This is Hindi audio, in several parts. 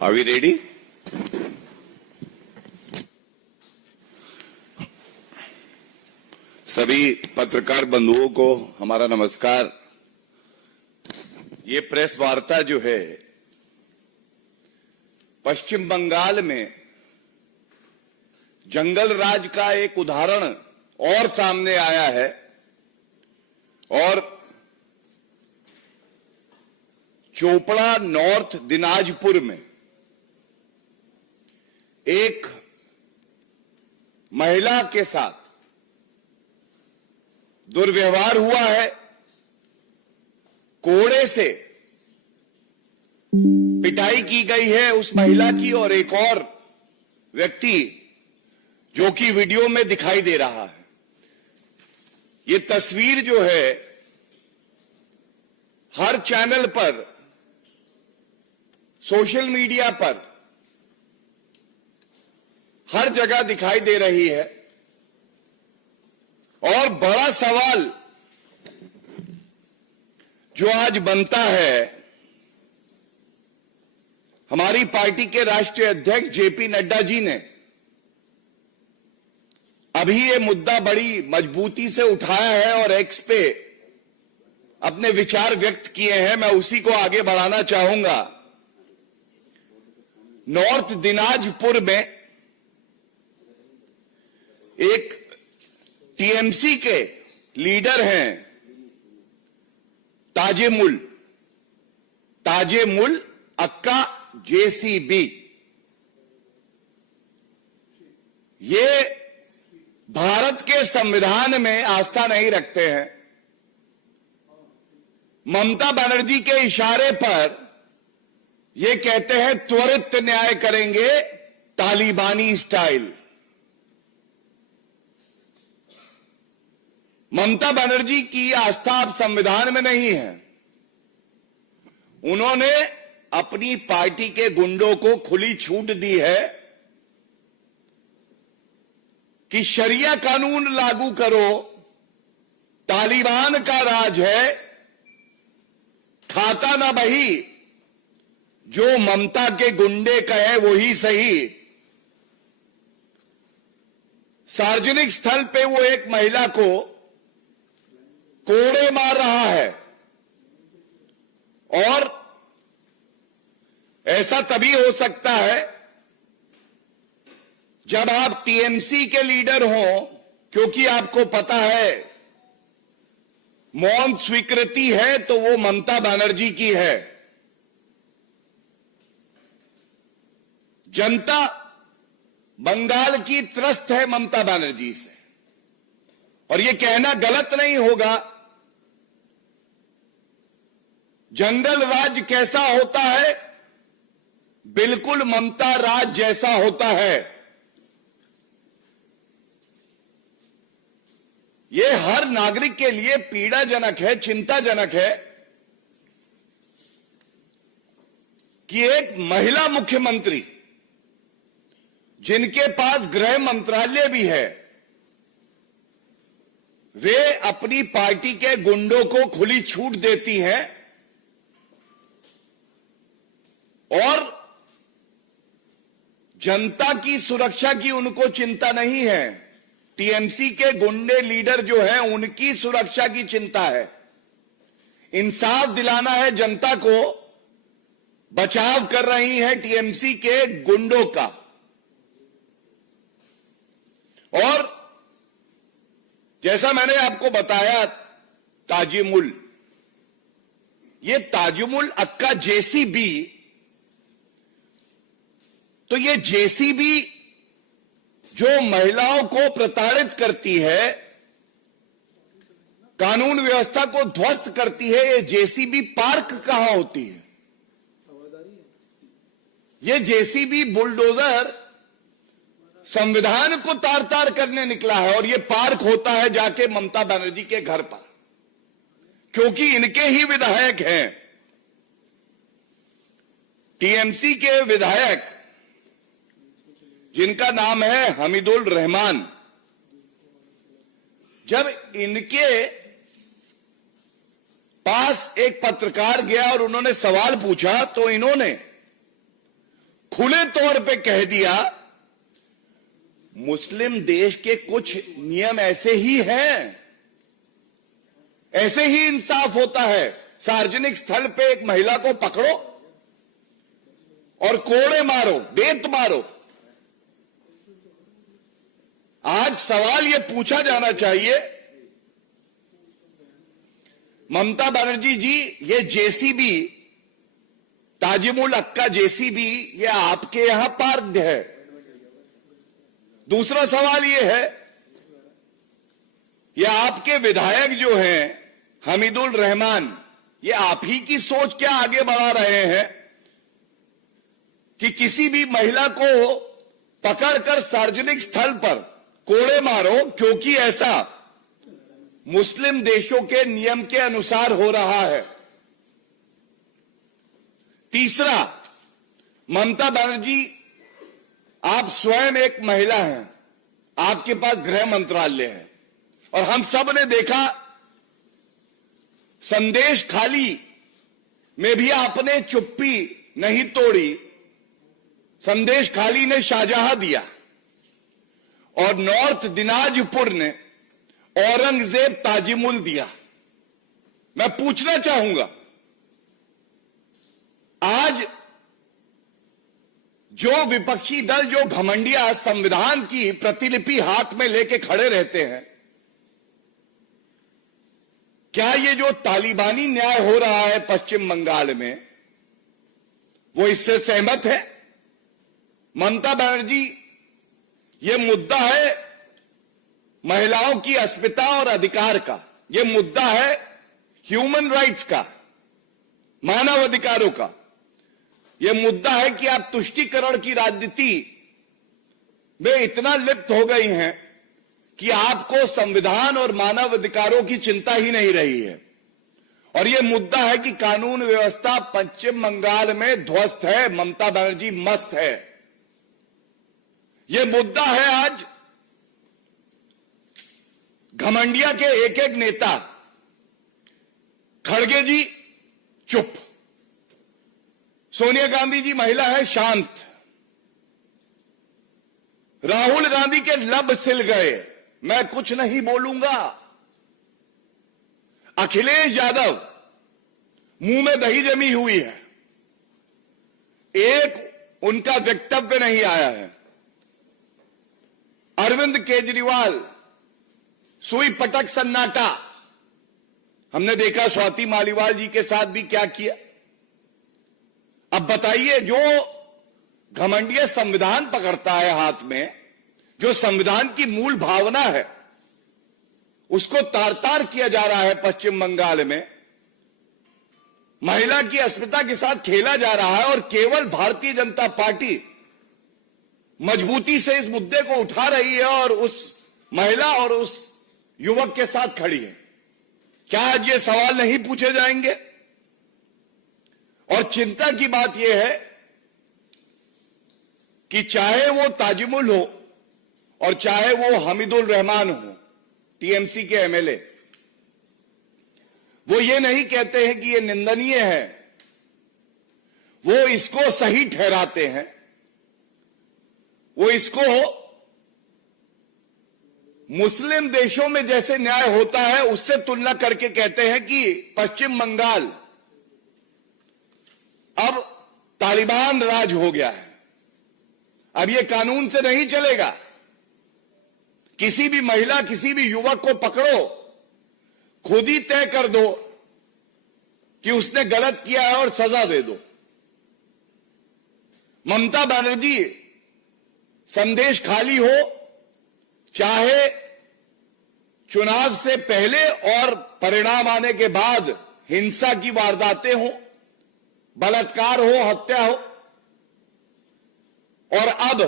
Are we ready? सभी पत्रकार बंधुओं को हमारा नमस्कार। ये प्रेस वार्ता जो है पश्चिम बंगाल में जंगल राज का एक उदाहरण और सामने आया है और चोपड़ा नॉर्थ दिनाजपुर में एक महिला के साथ दुर्व्यवहार हुआ है। कोड़े से पिटाई की गई है उस महिला की और एक और व्यक्ति जो कि वीडियो में दिखाई दे रहा है। ये तस्वीर जो है हर चैनल पर, सोशल मीडिया पर, हर जगह दिखाई दे रही है और बड़ा सवाल जो आज बनता है, हमारी पार्टी के राष्ट्रीय अध्यक्ष जेपी नड्डा जी ने अभी ये मुद्दा बड़ी मजबूती से उठाया है और एक्स पे अपने विचार व्यक्त किए हैं। मैं उसी को आगे बढ़ाना चाहूंगा। नॉर्थ दिनाजपुर में एक टीएमसी के लीडर हैं ताजेमुल अक्का जेसीबी। ये भारत के संविधान में आस्था नहीं रखते हैं। ममता बनर्जी के इशारे पर ये कहते हैं त्वरित न्याय करेंगे तालिबानी स्टाइल। ममता बनर्जी की आस्था अब संविधान में नहीं है। उन्होंने अपनी पार्टी के गुंडों को खुली छूट दी है कि शरिया कानून लागू करो, तालिबान का राज है, खाता ना बही, जो ममता के गुंडे कहे वही सही। सार्वजनिक स्थल पे वो एक महिला को कोड़े मार रहा है और ऐसा तभी हो सकता है जब आप टीएमसी के लीडर हो, क्योंकि आपको पता है मौन स्वीकृति है तो वो ममता बनर्जी की है। जनता बंगाल की त्रस्त है ममता बनर्जी से और ये कहना गलत नहीं होगा। जंगल राज कैसा होता है? बिल्कुल ममता राज जैसा होता है। ये हर नागरिक के लिए पीड़ाजनक है, चिंताजनक है कि एक महिला मुख्यमंत्री जिनके पास गृह मंत्रालय भी है, वे अपनी पार्टी के गुंडों को खुली छूट देती हैं और जनता की सुरक्षा की उनको चिंता नहीं है। टीएमसी के गुंडे लीडर जो हैं उनकी सुरक्षा की चिंता है। इंसाफ दिलाना है जनता को, बचाव कर रही है टीएमसी के गुंडों का। और जैसा मैंने आपको बताया ये ताजेमुल अक्का जेसीबी, तो ये जेसीबी जो महिलाओं को प्रताड़ित करती है, कानून व्यवस्था को ध्वस्त करती है, ये जेसीबी पार्क कहां होती है? ये जेसीबी बुलडोजर संविधान को तार तार करने निकला है और ये पार्क होता है जाके ममता बनर्जी के घर पर, क्योंकि इनके ही विधायक हैं। टीएमसी के विधायक जिनका नाम है हमीदुल रहमान, जब इनके पास एक पत्रकार गया और उन्होंने सवाल पूछा तो इन्होंने खुले तौर पे कह दिया मुस्लिम देश के कुछ नियम ऐसे ही हैं, ऐसे ही इंसाफ होता है। सार्वजनिक स्थल पे एक महिला को पकड़ो और कोड़े मारो, बेत मारो। आज सवाल यह पूछा जाना चाहिए, ममता बनर्जी जी, ये जेसीबी, ताजिमुल अक्का जेसीबी, ये आपके यहां पार्क है। दूसरा सवाल यह है, ये आपके विधायक जो हैं हमीदुल रहमान, ये आप ही की सोच क्या आगे बढ़ा रहे हैं कि किसी भी महिला को पकड़कर सार्वजनिक स्थल पर कोड़े मारो, क्योंकि ऐसा मुस्लिम देशों के नियम के अनुसार हो रहा है। तीसरा, ममता बनर्जी, आप स्वयं एक महिला हैं, आपके पास गृह मंत्रालय है, और हम सब ने देखा संदेश खाली में भी आपने चुप्पी नहीं तोड़ी। संदेश खाली ने शाहजहां दिया और नॉर्थ दिनाजपुर ने औरंगजेब ताजिमुल दिया। मैं पूछना चाहूंगा, आज जो विपक्षी दल, जो घमंडिया संविधान की प्रतिलिपि हाथ में लेके खड़े रहते हैं, क्या ये जो तालिबानी न्याय हो रहा है पश्चिम बंगाल में, वो इससे सहमत है? ममता बनर्जी, ये मुद्दा है महिलाओं की अस्मिता और अधिकार का, ये मुद्दा है ह्यूमन राइट्स का, मानव अधिकारों का। यह मुद्दा है कि आप तुष्टीकरण की राजनीति में इतना लिप्त हो गई हैं कि आपको संविधान और मानव अधिकारों की चिंता ही नहीं रही है। और यह मुद्दा है कि कानून व्यवस्था पश्चिम बंगाल में ध्वस्त है, ममता बनर्जी मस्त है। यह मुद्दा है आज घमंडिया के एक एक नेता। खड़गे जी चुप, सोनिया गांधी जी महिला है शांत, राहुल गांधी के लब सिल गए, मैं कुछ नहीं बोलूंगा। अखिलेश यादव मुंह में दही जमी हुई है, एक उनका वक्तव्य नहीं आया है। अरविंद केजरीवाल सुई पटक सन्नाटा। हमने देखा स्वाति मालीवाल जी के साथ भी क्या किया। अब बताइए, जो घमंडिया संविधान पकड़ता है हाथ में, जो संविधान की मूल भावना है, उसको तार तार किया जा रहा है पश्चिम बंगाल में। महिला की अस्मिता के साथ खेला जा रहा है और केवल भारतीय जनता पार्टी मजबूती से इस मुद्दे को उठा रही है और उस महिला और उस युवक के साथ खड़ी है। क्या आज ये सवाल नहीं पूछे जाएंगे? और चिंता की बात यह है कि चाहे वो ताजिमुल हो और चाहे वो हमीदुल रहमान हो, टीएमसी के एमएलए, वो ये नहीं कहते हैं कि ये निंदनीय है, वो इसको सही ठहराते हैं। वो इसको मुस्लिम देशों में जैसे न्याय होता है उससे तुलना करके कहते हैं कि पश्चिम बंगाल अब तालिबान राज हो गया है, अब ये कानून से नहीं चलेगा। किसी भी महिला, किसी भी युवक को पकड़ो, खुद ही तय कर दो कि उसने गलत किया है और सजा दे दो। ममता बनर्जी, संदेश खाली हो, चाहे चुनाव से पहले और परिणाम आने के बाद हिंसा की वारदातें हो, बलात्कार हो, हत्या हो, और अब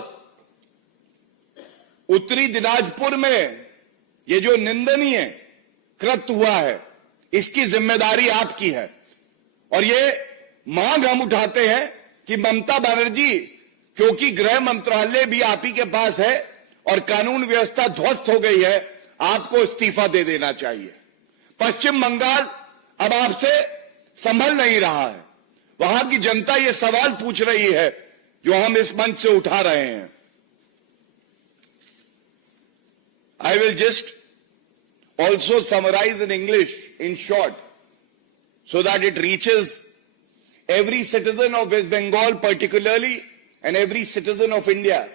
उत्तरी दिनाजपुर में ये जो निंदनीय कृत्य हुआ है, इसकी जिम्मेदारी आपकी है। और ये मांग हम उठाते हैं कि ममता बनर्जी, क्योंकि गृह मंत्रालय भी आप ही के पास है और कानून व्यवस्था ध्वस्त हो गई है, आपको इस्तीफा दे देना चाहिए। पश्चिम बंगाल अब आपसे संभल नहीं रहा है। वहां की जनता ये सवाल पूछ रही है जो हम इस मंच से उठा रहे हैं. I will just also summarize in English in short so that it reaches every citizen of West Bengal particularly and every citizen of India.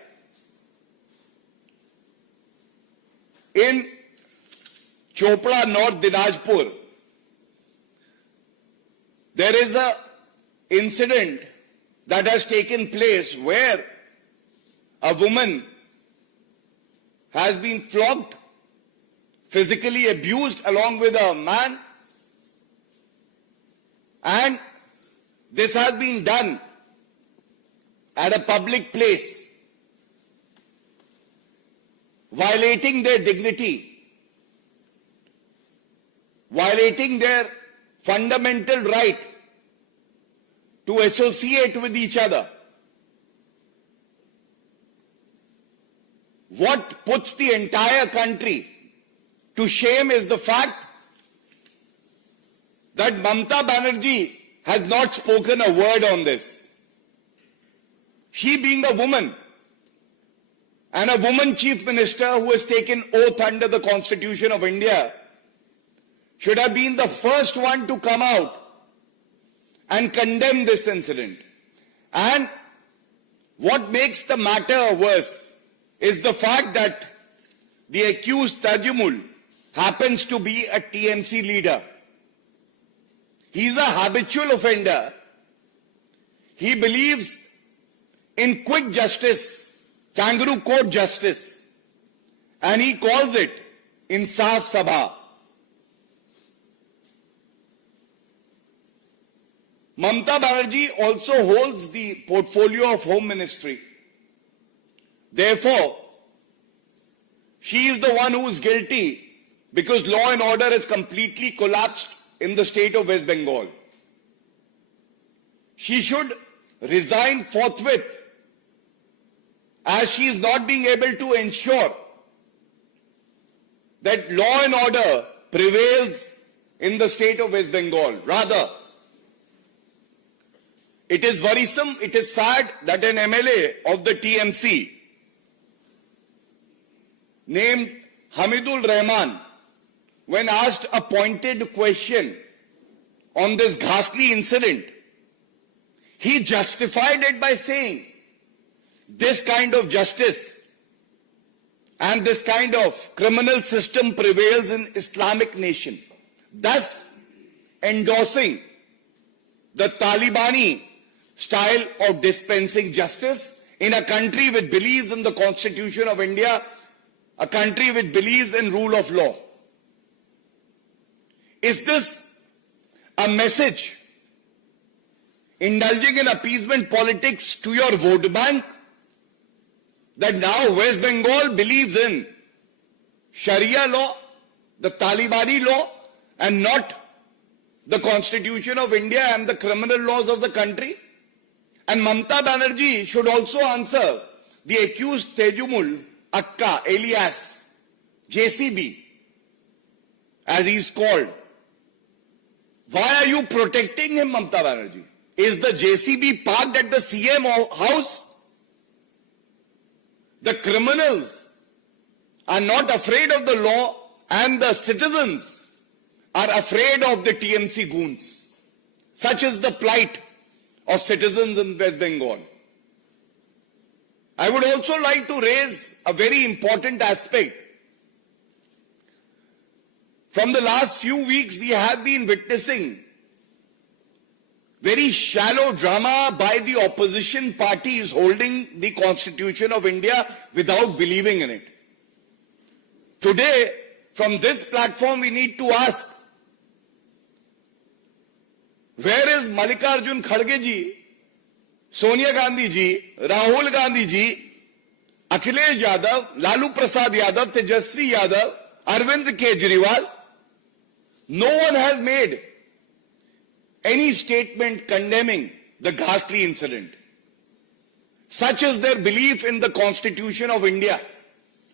In Chopra, North Dinajpur, there is a incident that has taken place where a woman has been flogged, physically abused along with a man, and this has been done at a public place, violating their dignity, violating their fundamental right to associate with each other. What puts the entire country to shame is the fact that Mamata Banerjee has not spoken a word on this. She being a woman and a woman chief minister who has taken oath under the Constitution of India should have been the first one to come out and condemn this incident. And what makes the matter worse is the fact that the accused Tajimul happens to be a TMC leader. He's a habitual offender. He believes in quick justice, kangaroo court justice, and he calls it Insaf Sabha. Mamata Banerjee also holds the portfolio of Home Ministry. Therefore, she is the one who is guilty because law and order has completely collapsed in the state of West Bengal. She should resign forthwith as she is not being able to ensure that law and order prevails in the state of West Bengal. Rather, it is worrisome, it is sad that an MLA of the TMC named Hamidul Rahman, when asked a pointed question on this ghastly incident, he justified it by saying this kind of justice and this kind of criminal system prevails in Islamic nation, thus endorsing the Talibani style of dispensing justice in a country which believes in the Constitution of India, a country which believes in rule of law. Is this a message indulging in appeasement politics to your vote bank that now West Bengal believes in Sharia law, the Talibani law, and not the Constitution of India and the criminal laws of the country? And Mamata Banerjee should also answer the accused Tejumul Akka alias JCB, as he is called. Why are you protecting him, Mamata Banerjee? Is the JCB parked at the CM house? The criminals are not afraid of the law and the citizens are afraid of the TMC goons. Such is the plight of citizens in West Bengal. I would also like to raise a very important aspect. From the last few weeks, we have been witnessing very shallow drama by the opposition parties holding the Constitution of India without believing in it. Today, from this platform, we need to ask, where is Mallikarjun Kharge ji, Sonia Gandhi ji, Rahul Gandhi ji, Akhilesh Yadav, Lalu Prasad Yadav, Tejasvi Yadav, Arvind Kejriwal? No one has made any statement condemning the ghastly incident. Such is their belief in the Constitution of India.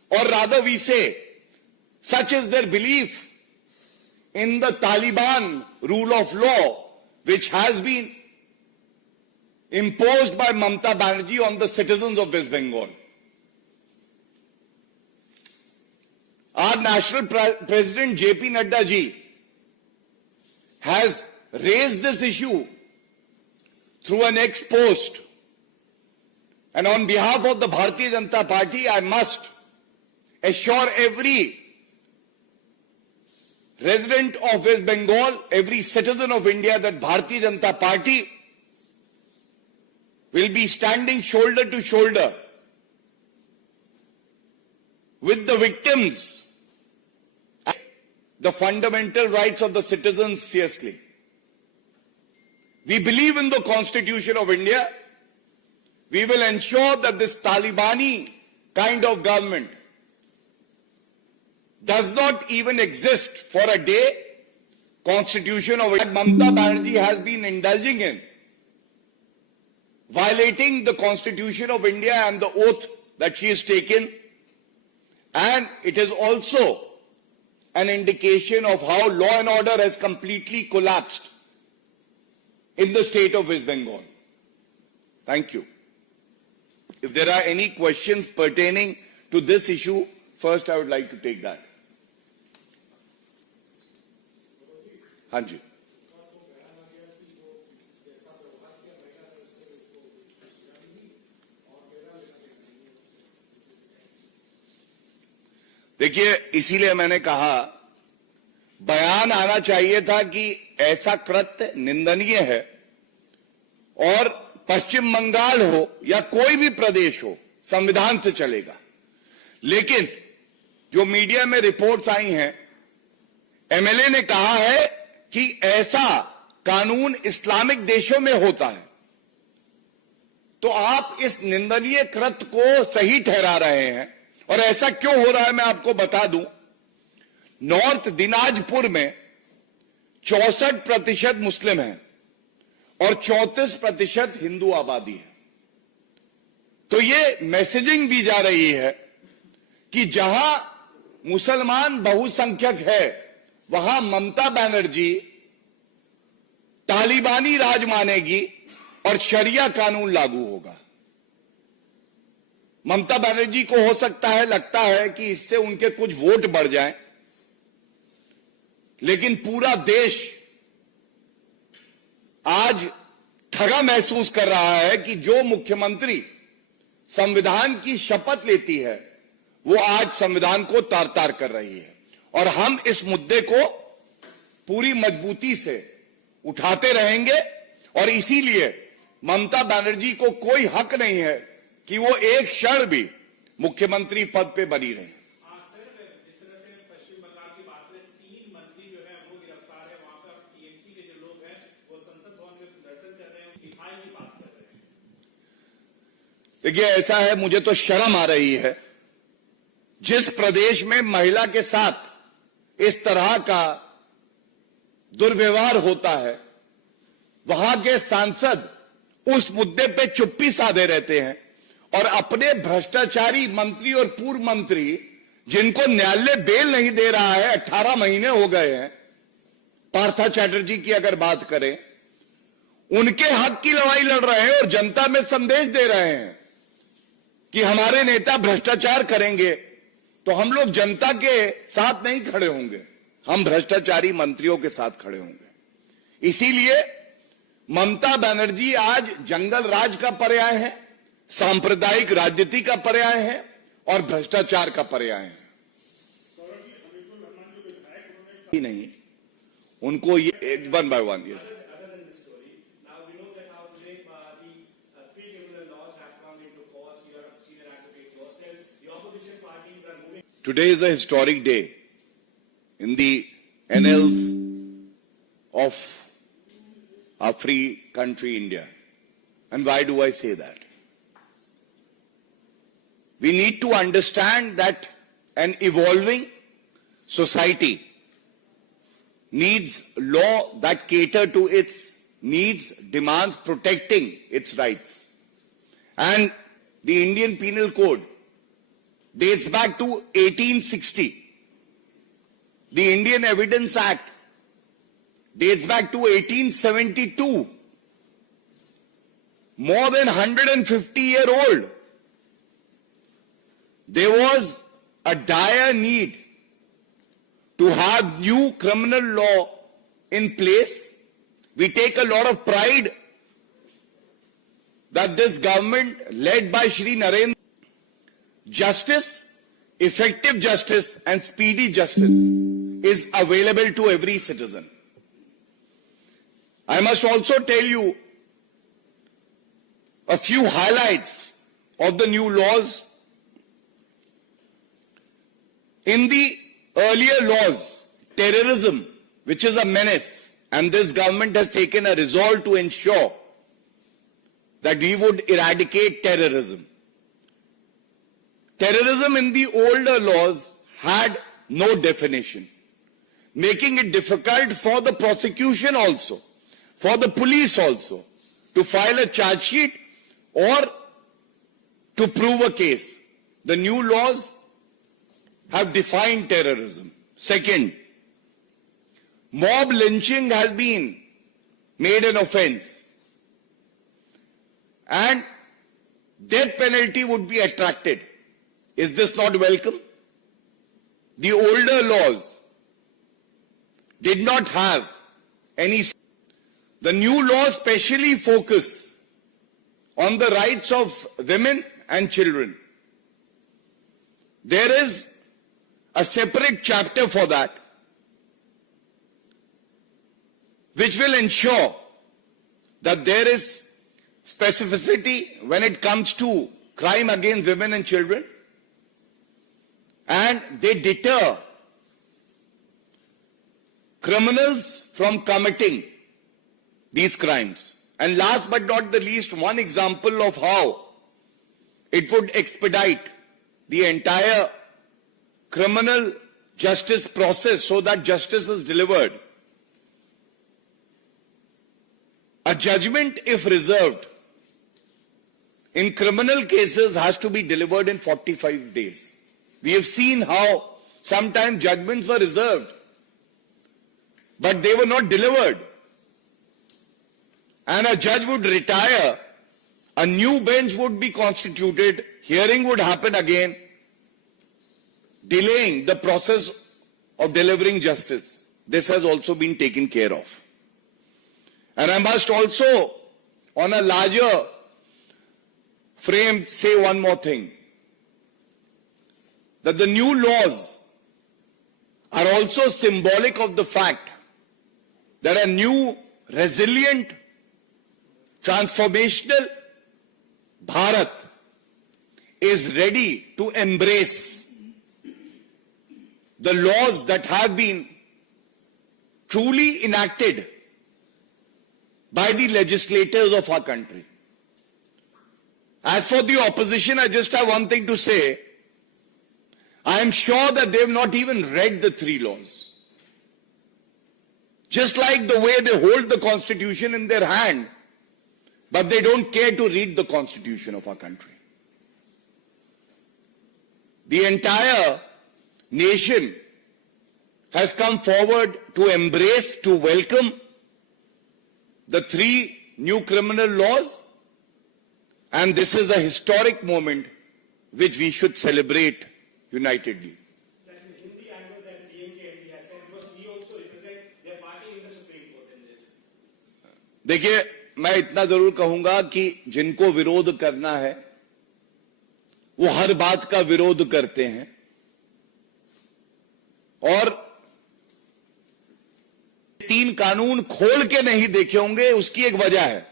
Or rather we say, such is their belief in the Taliban rule of law, which has been imposed by Mamata Banerjee on the citizens of West Bengal. Our National President JP Nadda ji has raised this issue through an ex-post. And on behalf of the Bharatiya Janata Party, I must assure every resident of West Bengal, every citizen of India that Bharatiya Janata Party will be standing shoulder to shoulder with the victims, the fundamental rights of the citizens seriously. We believe in the Constitution of India. We will ensure that this Talibani kind of government does not even exist for a day. Constitution of India, Mamata Banerjee has been indulging in, violating the Constitution of India and the oath that she has taken. And it is also an indication of how law and order has completely collapsed in the state of West Bengal. Thank you. If there are any questions pertaining to this issue, first I would like to take that. Hanji. देखिए, इसीलिए मैंने कहा बयान आना चाहिए था कि ऐसा कृत्य निंदनीय है और पश्चिम बंगाल हो या कोई भी प्रदेश हो संविधान से चलेगा। लेकिन जो मीडिया में रिपोर्ट्स आई हैं, एमएलए ने कहा है कि ऐसा कानून इस्लामिक देशों में होता है। तो आप इस निंदनीय कृत्य को सही ठहरा रहे हैं। और ऐसा क्यों हो रहा है मैं आपको बता दूं। नॉर्थ दिनाजपुर में 64% मुस्लिम हैं और 34% हिंदू आबादी है। तो ये मैसेजिंग दी जा रही है कि जहां मुसलमान बहुसंख्यक है वहां ममता बनर्जी तालिबानी राज मानेगी और शरिया कानून लागू होगा। ममता बनर्जी को हो सकता है, लगता है कि इससे उनके कुछ वोट बढ़ जाएं, लेकिन पूरा देश आज ठगा महसूस कर रहा है कि जो मुख्यमंत्री संविधान की शपथ लेती है वो आज संविधान को तार तार कर रही है। और हम इस मुद्दे को पूरी मजबूती से उठाते रहेंगे और इसीलिए ममता बनर्जी को कोई हक नहीं है कि वो एक क्षण भी मुख्यमंत्री पद पे बनी रहे। जिस तरह से पश्चिम बंगाल की बात है, 3 मंत्री जो है वो गिरफ्तार है, वहां पर टीएमसी के जो लोग हैं वो संसद भवन में प्रदर्शन कर रहे हैं, दिखाई की बात कर रहे हैं। देखिए, ऐसा है, मुझे तो शर्म आ रही है जिस प्रदेश में महिला के साथ इस तरह का दुर्व्यवहार होता है वहां के सांसद उस मुद्दे पे चुप्पी साधे रहते हैं और अपने भ्रष्टाचारी मंत्री और पूर्व मंत्री जिनको न्यायालय बेल नहीं दे रहा है, 18 महीने हो गए हैं, पार्था चैटर्जी की अगर बात करें, उनके हक की लड़ाई लड़ रहे हैं और जनता में संदेश दे रहे हैं कि हमारे नेता भ्रष्टाचार करेंगे। तो हम लोग जनता के साथ नहीं खड़े होंगे, हम भ्रष्टाचारी मंत्रियों के साथ खड़े होंगे। इसीलिए ममता बनर्जी आज जंगल राज का पर्याय है, सांप्रदायिक राजनीति का पर्याय है और भ्रष्टाचार का पर्याय है। नहीं, उनको ये one by one. Yes, today is a historic day in the annals of our free country, India. And why do I say that? We need to understand that an evolving society needs law that cater to its needs, demands, protecting its rights. And the Indian Penal Code dates back to 1860. The Indian Evidence Act dates back to 1872. more than 150-year-old. There was a dire need to have new criminal law in place. We take a lot of pride that this government led by Shri Narendra, justice, effective justice and speedy justice is available to every citizen. I must also tell you a few highlights of the new laws. In the earlier laws, terrorism, which is a menace, and this government has taken a resolve to ensure that we would eradicate terrorism. Terrorism in the older laws had no definition, making it difficult for the prosecution also, for the police also, to file a charge sheet or to prove a case. The new laws have defined terrorism. Second, mob lynching has been made an offense, and death penalty would be attracted. Is this not welcome? The older laws did not have any. The new laws specially focus on the rights of women and children. There is a separate chapter for that, which will ensure that there is specificity when it comes to crime against women and children, and they deter criminals from committing these crimes. And last but not the least, one example of how it would expedite the entire criminal justice process so that justice is delivered. A judgment, if reserved, in criminal cases has to be delivered in 45 days. We have seen how sometimes judgments were reserved, but they were not delivered. And a judge would retire, a new bench would be constituted, hearing would happen again, delaying the process of delivering justice. This has also been taken care of. And I must also, on a larger frame, say one more thing. That the new laws are also symbolic of the fact that a new, resilient, transformational Bharat is ready to embrace the laws that have been truly enacted by the legislators of our country. As for the opposition, I just have one thing to say. I am sure that they have not even read the three laws. Just like the way they hold the Constitution in their hand, but they don't care to read the Constitution of our country. The entire nation has come forward to embrace, to welcome the three new criminal laws, and this is a historic moment which we should celebrate unitedly. That is the angle that DMK and has said, because we also represent their party in the Supreme Court in this. देखिए, मैं इतना जरूर कहूंगा कि जिनको विरोध करना है वो हर बात का विरोध करते हैं, और तीन कानून खोल के नहीं देखे होंगे। उसकी एक वजह है,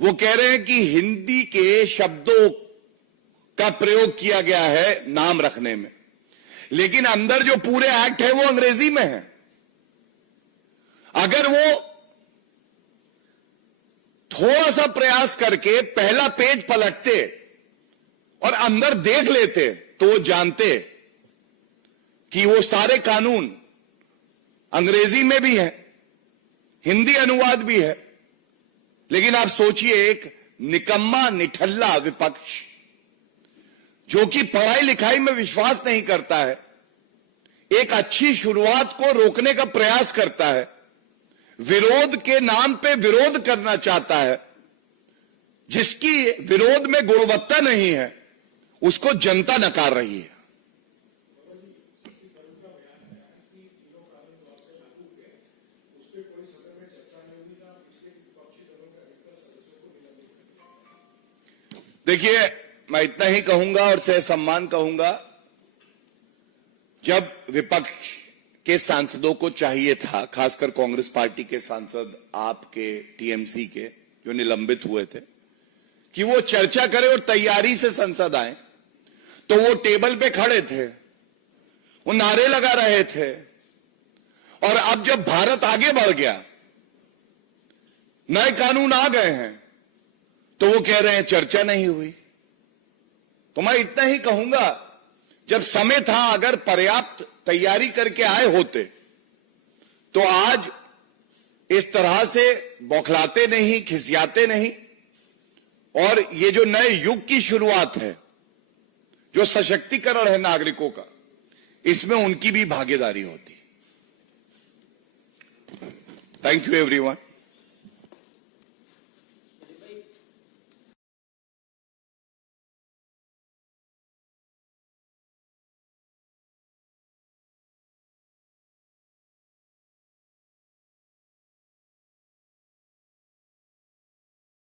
वो कह रहे हैं कि हिंदी के शब्दों का प्रयोग किया गया है नाम रखने में, लेकिन अंदर जो पूरे एक्ट है वो अंग्रेजी में है। अगर वो थोड़ा सा प्रयास करके पहला पेज पलटते और अंदर देख लेते तो वो जानते कि वो सारे कानून अंग्रेजी में भी है, हिंदी अनुवाद भी है। लेकिन आप सोचिए, एक निकम्मा निठल्ला विपक्ष जो कि पढ़ाई लिखाई में विश्वास नहीं करता है, एक अच्छी शुरुआत को रोकने का प्रयास करता है, विरोध के नाम पे विरोध करना चाहता है, जिसकी विरोध में गुणवत्ता नहीं है, उसको जनता नकार रही है। देखिए, मैं इतना ही कहूंगा और सह सम्मान कहूंगा, जब विपक्ष के सांसदों को चाहिए था, खासकर कांग्रेस पार्टी के सांसद, आपके, टीएमसी के जो निलंबित हुए थे, कि वो चर्चा करें और तैयारी से संसद आए, तो वो टेबल पे खड़े थे, वो नारे लगा रहे थे। और अब जब भारत आगे बढ़ गया, नए कानून आ गए हैं, तो वो कह रहे हैं चर्चा नहीं हुई। तो मैं इतना ही कहूंगा, जब समय था, अगर पर्याप्त तैयारी करके आए होते तो आज इस तरह से बौखलाते नहीं, खिसियाते नहीं, और ये जो नए युग की शुरुआत है, जो सशक्तिकरण है नागरिकों का, इसमें उनकी भी भागीदारी होती। Thank you everyone.